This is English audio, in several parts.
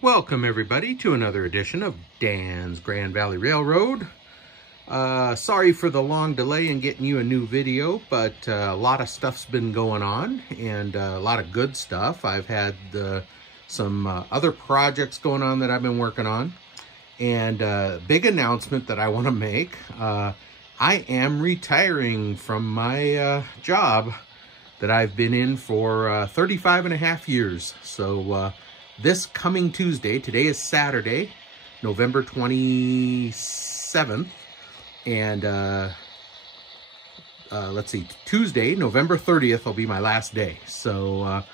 Welcome everybody to another edition of Dan's Grand Valley Railroad. Sorry for the long delay in getting you a new video, but a lot of stuff's been going on and a lot of good stuff. I've had some other projects going on that I've been working on, and big announcement that I want to make. I am retiring from my job that I've been in for 35 and a half years. So this coming Tuesday, today is Saturday, November 27th, and let's see, Tuesday, November 30th will be my last day. So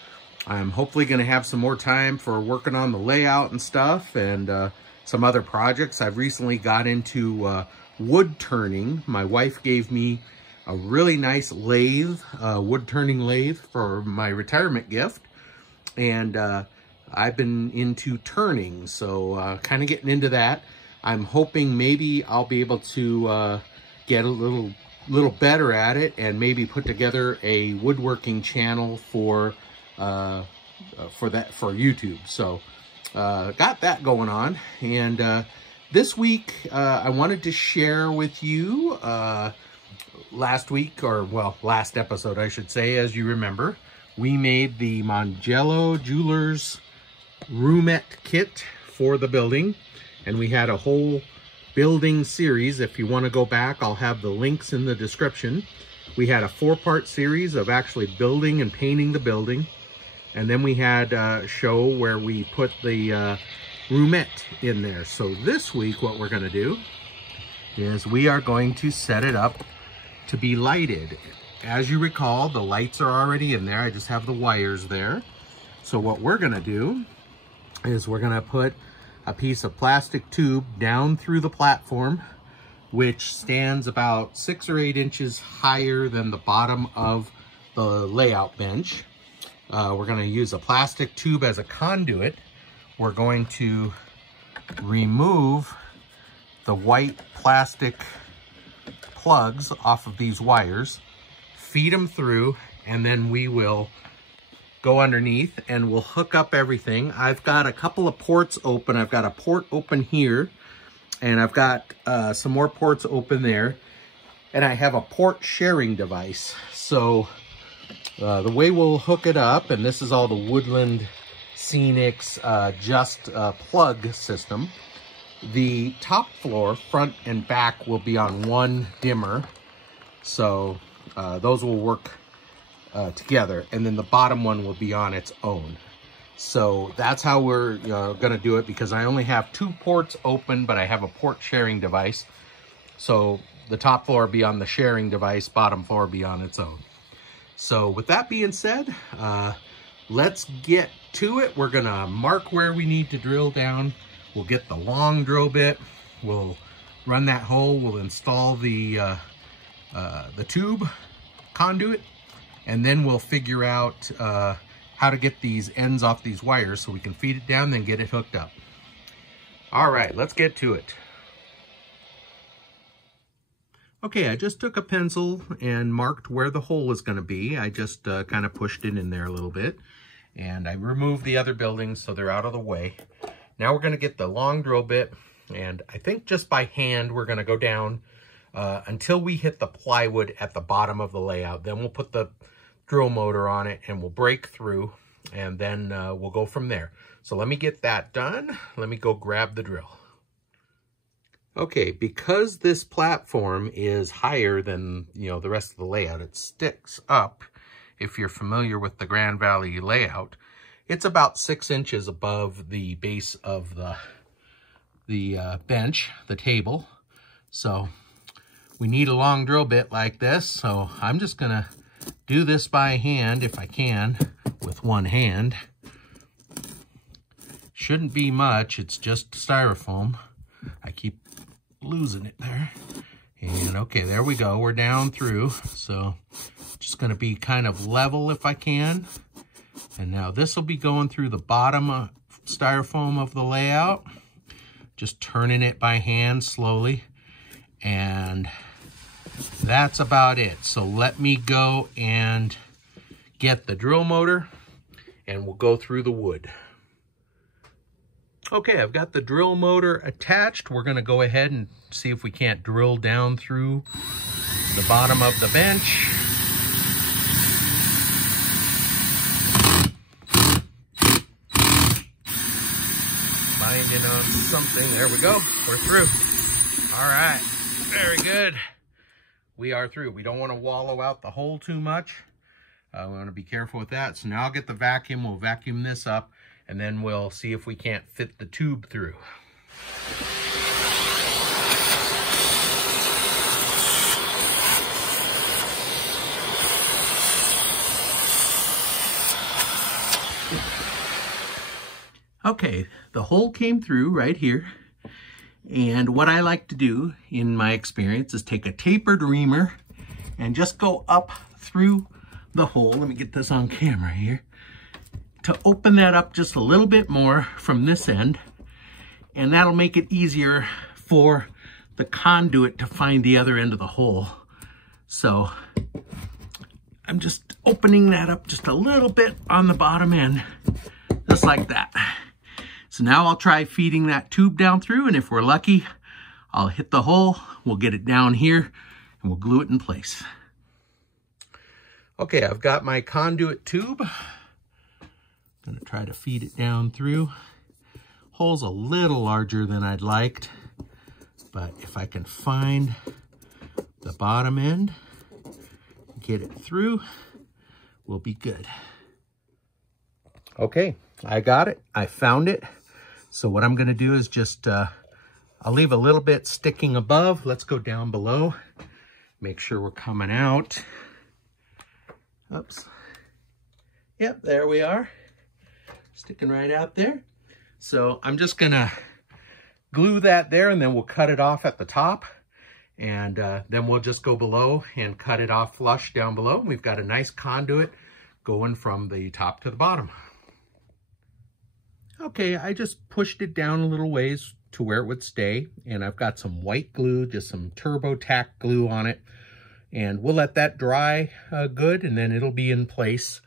I'm hopefully going to have some more time for working on the layout and stuff, and some other projects. I've recently got into wood turning. My wife gave me a really nice lathe, wood turning lathe for my retirement gift, and I've been into turning, so kind of getting into that. I'm hoping maybe I'll be able to get a little better at it and maybe put together a woodworking channel for YouTube. So got that going on, and this week I wanted to share with you last episode I should say, as you remember, we made the Mangello Jewelers Roomette kit for the building, and we had a whole building series. If you want to go back, I'll have the links in the description. We had a 4-part series of actually building and painting the building, and then we had a show where we put the roomette in there. So this week what we're going to do is we are going to set it up to be lighted. As you recall, the lights are already in there. I just have the wires there. So what we're going to do is we're going to put a piece of plastic tube down through the platform, which stands about 6 or 8 inches higher than the bottom of the layout bench. We're going to use a plastic tube as a conduit. We're going to remove the white plastic plugs off of these wires, feed them through, and then we will go underneath and we'll hook up everything. I've got a couple of ports open. I've got a port open here, and I've got some more ports open there, and I have a port sharing device. So the way we'll hook it up, and this is all the Woodland Scenics plug system. The top floor, front and back, will be on one dimmer, so those will work together, and then the bottom one will be on its own. So that's how we're gonna do it, because I only have 2 ports open, but I have a port sharing device. So the top floor will be on the sharing device, bottom floor will be on its own. So with that being said, let's get to it. We're gonna mark where we need to drill down. We'll get the long drill bit, we'll run that hole, we'll install the tube conduit, and then we'll figure out how to get these ends off these wires so we can feed it down, then get it hooked up. All right, let's get to it. Okay, I just took a pencil and marked where the hole is going to be. I just kind of pushed it in there a little bit, and I removed the other buildings so they're out of the way. Now we're going to get the long drill bit, and I think just by hand we're going to go down until we hit the plywood at the bottom of the layout. Then we'll put the drill motor on it and we'll break through, and then we'll go from there. So let me get that done. Let me go grab the drill. Okay, because this platform is higher than the rest of the layout, it sticks up. If you're familiar with the Grand Valley layout, it's about 6 inches above the base of the bench, the table. So we need a long drill bit like this, so I'm just gonna do this by hand if I can, with one hand. Shouldn't be much, it's just styrofoam. I keep losing it there. And okay, there we go, we're down through. So just gonna be kind of level if I can. And now this will be going through the bottom styrofoam of the layout. Just turning it by hand slowly. And that's about it. So let me go and get the drill motor and we'll go through the wood. Okay, I've got the drill motor attached. We're going to go ahead and see if we can't drill down through the bottom of the bench. Binding on something. There we go. We're through. All right. Very good. We are through. We don't want to wallow out the hole too much. We want to be careful with that. So now I'll get the vacuum. We'll vacuum this up, and then we'll see if we can't fit the tube through. Okay, the hole came through right here. And what I like to do, in my experience, is take a tapered reamer and just go up through the hole. Let me get this on camera here. To open that up just a little bit more from this end. And that'll make it easier for the conduit to find the other end of the hole. So I'm just opening that up just a little bit on the bottom end, just like that. So now I'll try feeding that tube down through, and if we're lucky, I'll hit the hole, we'll get it down here, and we'll glue it in place. Okay, I've got my conduit tube. I'm gonna try to feed it down through. Hole's a little larger than I'd liked, but if I can find the bottom end, get it through, we'll be good. Okay, I got it, I found it. So what I'm gonna do is just, I'll leave a little bit sticking above. Let's go down below, make sure we're coming out. Oops. Yep, there we are. Sticking right out there. So I'm just gonna glue that there, and then we'll cut it off at the top. And then we'll just go below and cut it off flush down below. We've got a nice conduit going from the top to the bottom. Okay, I just pushed it down a little ways to where it would stay, and I've got some white glue, just some turbo tack glue on it, and we'll let that dry good, and then it'll be in place.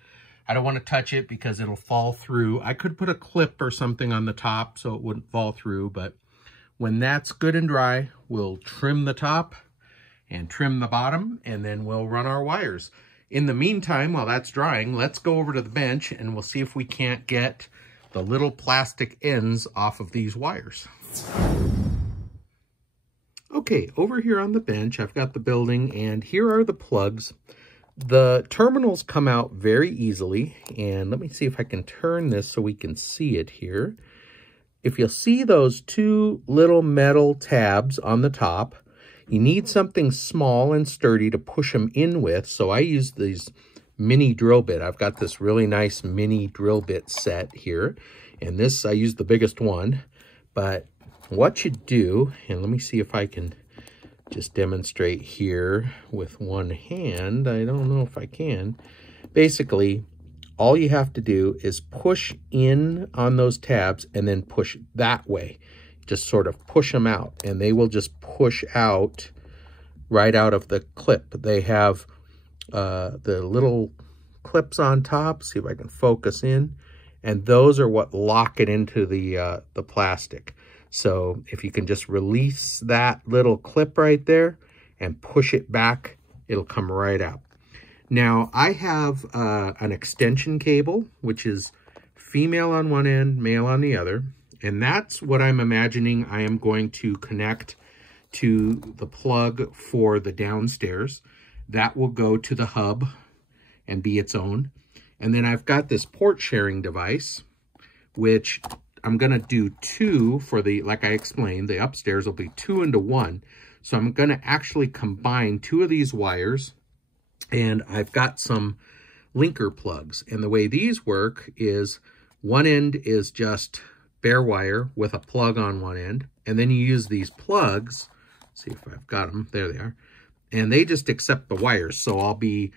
I don't want to touch it because it'll fall through. I could put a clip or something on the top so it wouldn't fall through, but when that's good and dry, we'll trim the top and trim the bottom, and then we'll run our wires. In the meantime, while that's drying, let's go over to the bench and we'll see if we can't get the little plastic ends off of these wires. Okay, over here on the bench, I've got the building, and here are the plugs. The terminals come out very easily, and let me see if I can turn this so we can see it here. If you'll see those two little metal tabs on the top, you need something small and sturdy to push them in with, so I use these mini drill bit. I've got this really nice mini drill bit set here, and this, I use the biggest one. But what you do, and let me see if I can just demonstrate here with one hand. I don't know if I can. Basically, all you have to do is push in on those tabs and then push that way. Just sort of push them out, and they will just push out right out of the clip. They have the little clips on top. See if I can focus in, and those are what lock it into the plastic. So if you can just release that little clip right there and push it back, it'll come right out. Now I have an extension cable, which is female on one end, male on the other, and that's what I'm imagining I am going to connect to the plug for the downstairs. That will go to the hub and be its own. And then I've got this port sharing device, which I'm gonna do two for the, like I explained, the upstairs will be 2 into 1. So I'm gonna actually combine 2 of these wires, and I've got some linker plugs. And the way these work is one end is just bare wire with a plug on one end, and then you use these plugs. Let's see if I've got them, there they are. And they just accept the wires. So I'll be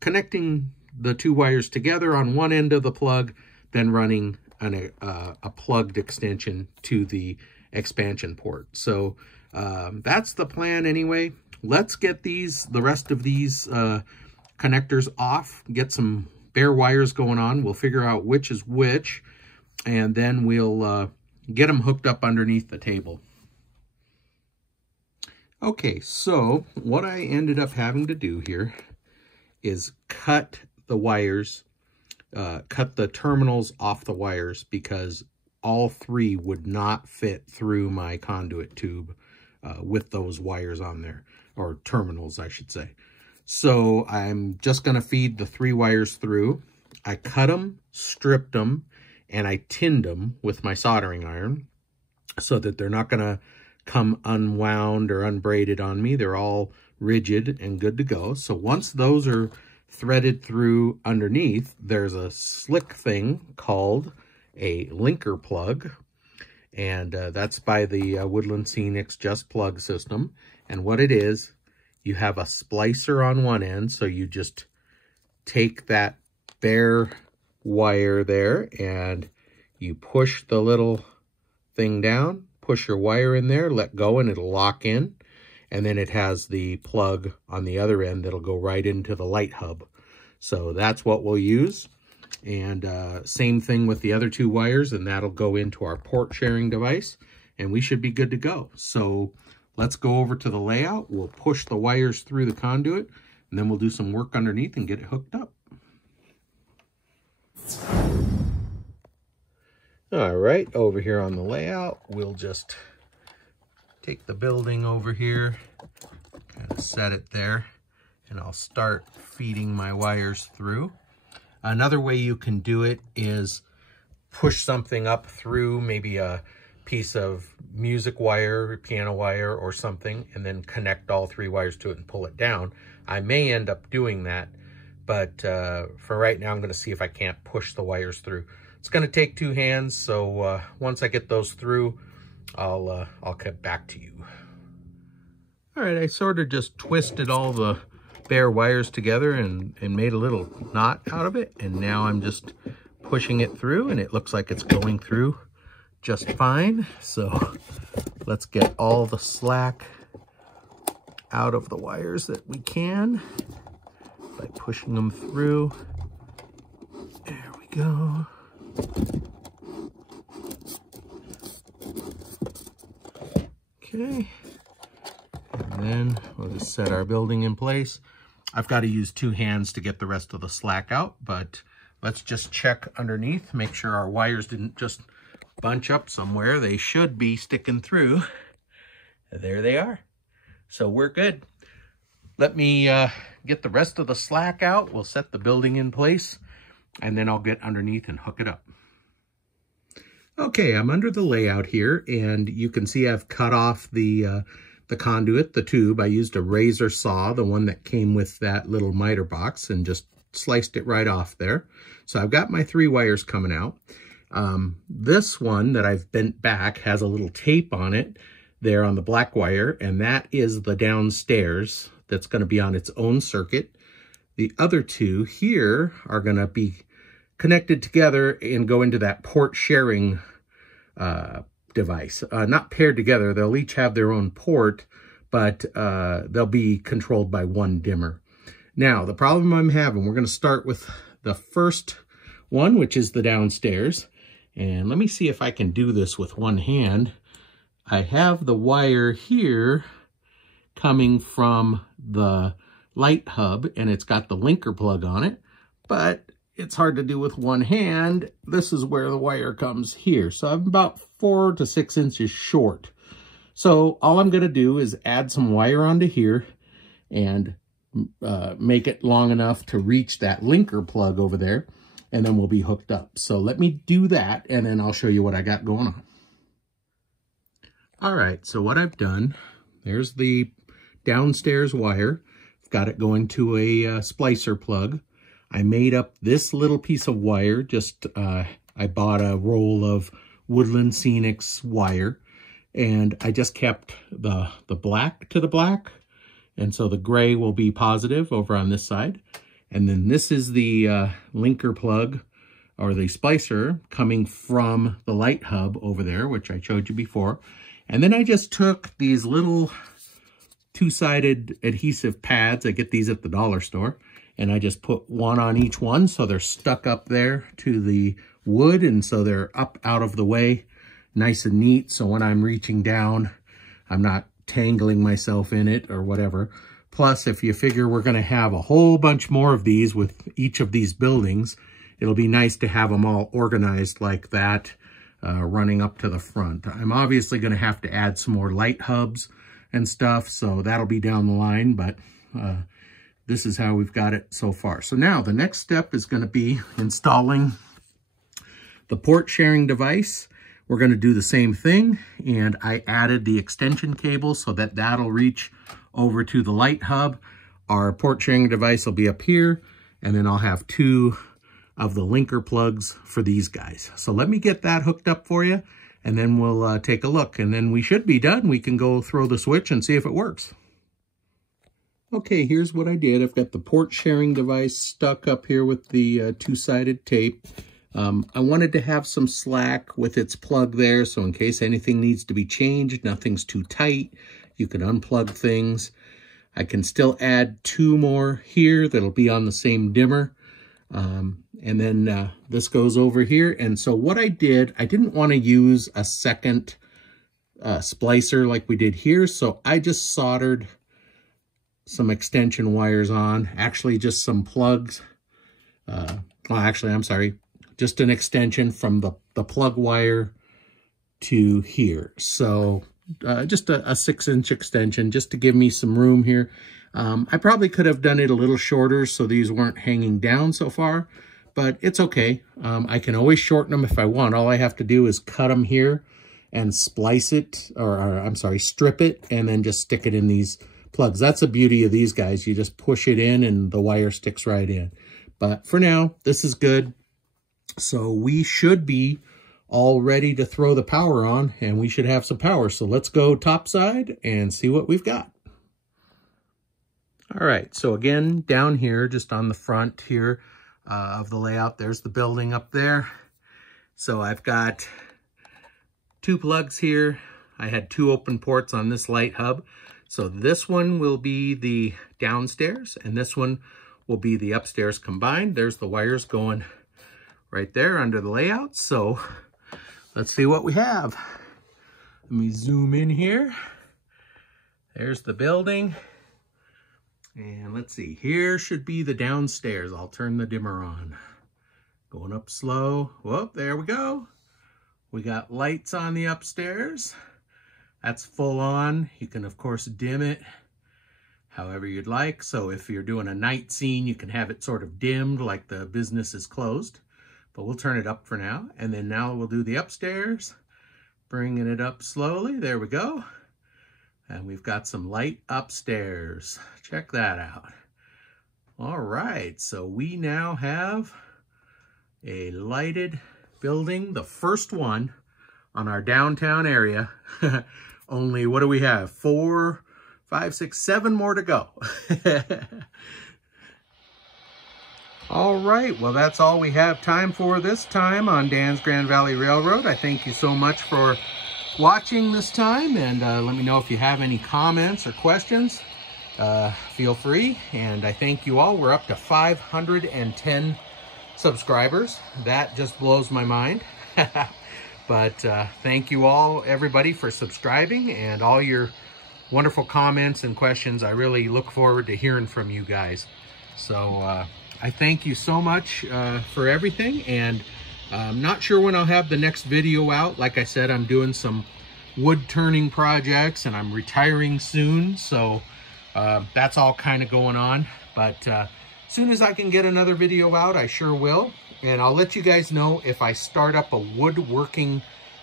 connecting the 2 wires together on one end of the plug, then running a plugged extension to the expansion port. So that's the plan anyway. Let's get the rest of these connectors off, get some bare wires going on. We'll figure out which is which, and then we'll get them hooked up underneath the table. Okay, so what I ended up having to do here is cut the wires, cut the terminals off the wires, because all three would not fit through my conduit tube with those wires on there, or terminals, I should say. So I'm just going to feed the 3 wires through. I cut them, stripped them, and I tinned them with my soldering iron so that they're not going to come unwound or unbraided on me. They're all rigid and good to go. So once those are threaded through underneath, there's a slick thing called a linker plug, and that's by the Woodland Scenics Just Plug system. And what it is, you have a splicer on one end, so you just take that bare wire there and you push the little thing down, push your wire in there, let go, and it'll lock in. And then it has the plug on the other end that'll go right into the light hub. So that's what we'll use. And same thing with the other 2 wires, and that'll go into our port sharing device, and we should be good to go. So let's go over to the layout. We'll push the wires through the conduit, and then we'll do some work underneath and get it hooked up. All right, over here on the layout, we'll just take the building over here, kind of set it there, and I'll start feeding my wires through. Another way you can do it is push something up through, maybe a piece of music wire, piano wire or something, and then connect all 3 wires to it and pull it down. I may end up doing that, but for right now, I'm going to see if I can't push the wires through. It's going to take 2 hands, so once I get those through, I'll get back to you. All right, I sort of just twisted all the bare wires together and made a little knot out of it, and now I'm just pushing it through, and it looks like it's going through just fine. So let's get all the slack out of the wires that we can by pushing them through. There we go. Okay, and then we'll just set our building in place. I've got to use 2 hands to get the rest of the slack out, but let's just check underneath, make sure our wires didn't just bunch up somewhere. They should be sticking through. There they are. So we're good. Let me get the rest of the slack out. We'll set the building in place, and then I'll get underneath and hook it up. Okay, I'm under the layout here, and you can see I've cut off the conduit, the tube. I used a razor saw, the one that came with that little miter box, and just sliced it right off there. So I've got my 3 wires coming out. This one that I've bent back has a little tape on it there on the black wire, and that is the downstairs that's going to be on its own circuit. The other 2 here are going to be connected together and go into that port sharing device. Not paired together, they'll each have their own port, but they'll be controlled by 1 dimmer. Now, the problem I'm having, we're going to start with the first one, which is the downstairs. And let me see if I can do this with 1 hand. I have the wire here coming from the light hub, and it's got the linker plug on it, but it's hard to do with 1 hand. This is where the wire comes here. So I'm about 4 to 6 inches short. So all I'm going to do is add some wire onto here and make it long enough to reach that linker plug over there, and then we'll be hooked up. So let me do that, and then I'll show you what I got going on. All right, so what I've done, there's the downstairs wire. I've got it going to a splicer plug. I made up this little piece of wire. Just I bought a roll of Woodland Scenics wire, and I just kept the black to the black, and so the gray will be positive over on this side. And then this is the linker plug, or the splicer, coming from the light hub over there, which I showed you before. And then I just took these little 2-sided adhesive pads. I get these at the dollar store. and I just put one on each one, so they're stuck up there to the wood, and so they're up out of the way, nice and neat. So when I'm reaching down, I'm not tangling myself in it or whatever. Plus, if you figure we're going to have a whole bunch more of these with each of these buildings, it'll be nice to have them all organized like that, running up to the front. I'm obviously going to have to add some more light hubs and stuff, so that'll be down the line, but this is how we've got it so far. So now the next step is going to be installing the port sharing device. We're going to do the same thing, and I added the extension cable so that that'll reach over to the light hub. Our port sharing device will be up here, and then I'll have 2 of the linker plugs for these guys. So let me get that hooked up for you, and then we'll take a look, and then we should be done. We can go throw the switch and see if it works. Okay, here's what I did. I've got the port sharing device stuck up here with the 2-sided tape. I wanted to have some slack with its plug there, so in case anything needs to be changed, nothing's too tight, you can unplug things. I can still add 2 more here that'll be on the same dimmer. And then this goes over here. And so what I did, I didn't want to use a second splicer like we did here, so I just soldered some extension wires on, actually just some plugs. Well, actually, I'm sorry, just an extension from the plug wire to here. So just a 6-inch extension just to give me some room here. I probably could have done it a little shorter so these weren't hanging down so far, but it's okay. I can always shorten them if I want. All I have to do is cut them here and splice it, or I'm sorry, strip it, and then just stick it in these plugs. That's the beauty of these guys. You just push it in and the wire sticks right in. But for now, this is good. So we should be all ready to throw the power on, and we should have some power. So let's go topside and see what we've got. All right, so again, down here, just on the front here of the layout, there's the building up there. So I've got 2 plugs here. I had 2 open ports on this light hub. So this one will be the downstairs, and this one will be the upstairs combined. There's the wires going right there under the layout. So let's see what we have. Let me zoom in here. There's the building. And let's see, here should be the downstairs. I'll turn the dimmer on. Going up slow. Whoop, there we go. We got lights on the upstairs. That's full on. You can, of course, dim it however you'd like. So if you're doing a night scene, you can have it sort of dimmed like the business is closed. But we'll turn it up for now. And then now we'll do the upstairs. Bringing it up slowly. There we go. And we've got some light upstairs. Check that out. All right, so we now have a lighted building, the first one on our downtown area. Only, what do we have? 4, 5, 6, 7 more to go. All right, well, that's all we have time for this time on Dan's Grand Valley Railroad. I thank you so much for watching this time, and let me know if you have any comments or questions. Feel free, and I thank you all. We're up to 510 subscribers. That just blows my mind. But thank you all, everybody, for subscribing and all your wonderful comments and questions. I really look forward to hearing from you guys. So I thank you so much for everything, and I'm not sure when I'll have the next video out. Like I said, I'm doing some wood turning projects, and I'm retiring soon, so that's all kind of going on. But as soon as I can get another video out, I sure will. And I'll let you guys know if I start up a woodworking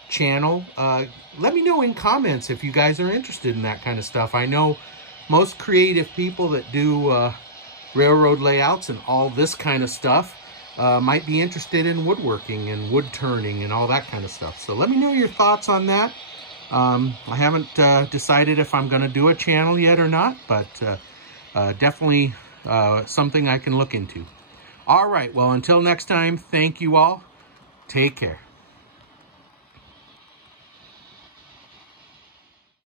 channel. Let me know in comments if you guys are interested in that kind of stuff. I know most creative people that do railroad layouts and all this kind of stuff might be interested in woodworking and wood turning and all that kind of stuff. So let me know your thoughts on that. I haven't decided if I'm going to do a channel yet or not, but definitely something I can look into. All right, well, until next time, thank you all. Take care.